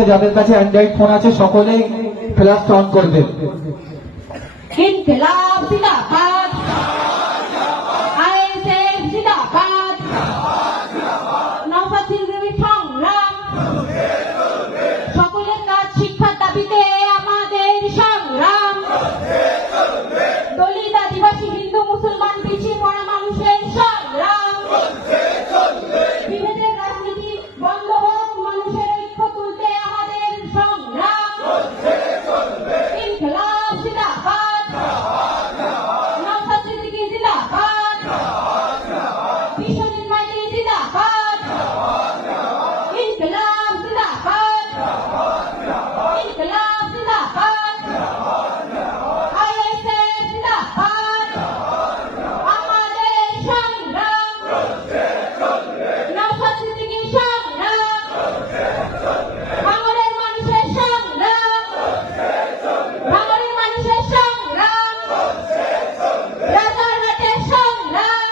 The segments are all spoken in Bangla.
আছে, যাদের কাছে অ্যান্ড্রয়েড ফোন আছে সকলেই ফ্ল্যাশটা অন করবেন। ইনকিলাব জিন্দাবাদ, আইএসএফ জিন্দাবাদ, নওশাদ সিদ্দিকীর সংগ্রাম, সকলের কাজ শিক্ষার দাবিতে আমাদের সংগ্রাম, দলিত আদিবাসী হিন্দু মুসলমান পিছিয়ে পড়া মানুষের সংগ্রাম, বিভেদের রাজনীতি বন্ধ হোক, মানুষের ঐক্য তুলতে আমাদের সংগ্রাম, ইনকিলাব জিন্দাবাদ, নওশাদ সিদ্দিকী জিন্দাবাদ, বিশ্বজিৎ মাইতি জিন্দাবাদ, ইনকিলাব জিন্দাবাদ, ইনকিলাব জিন্দাবাদ, আইএসএফ জিন্দাবাদ, আমাদের সংগ্রাম, নওশাদ সিদ্দিকীর সংগ্রাম, ভাঙড়ের মানুষের সংগ্রাম, ভাঙড়ের মানুষের সংগ্রাম, রাজারহাটের সংগ্রাম,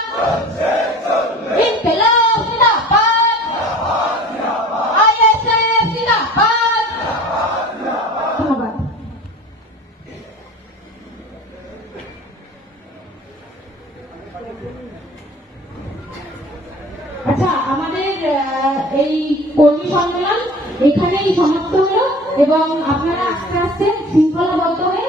ইনকিলাব জিন্দাবাদ, আইএসএফ জিন্দাবাদ। ধন্যবাদ। আচ্ছা, আমাদের এই কর্মী সম্মেলন এখানেই সমাপ্ত হলো এবং আপনারা আস্তে আস্তে শৃঙ্খলাবদ্ধ হয়ে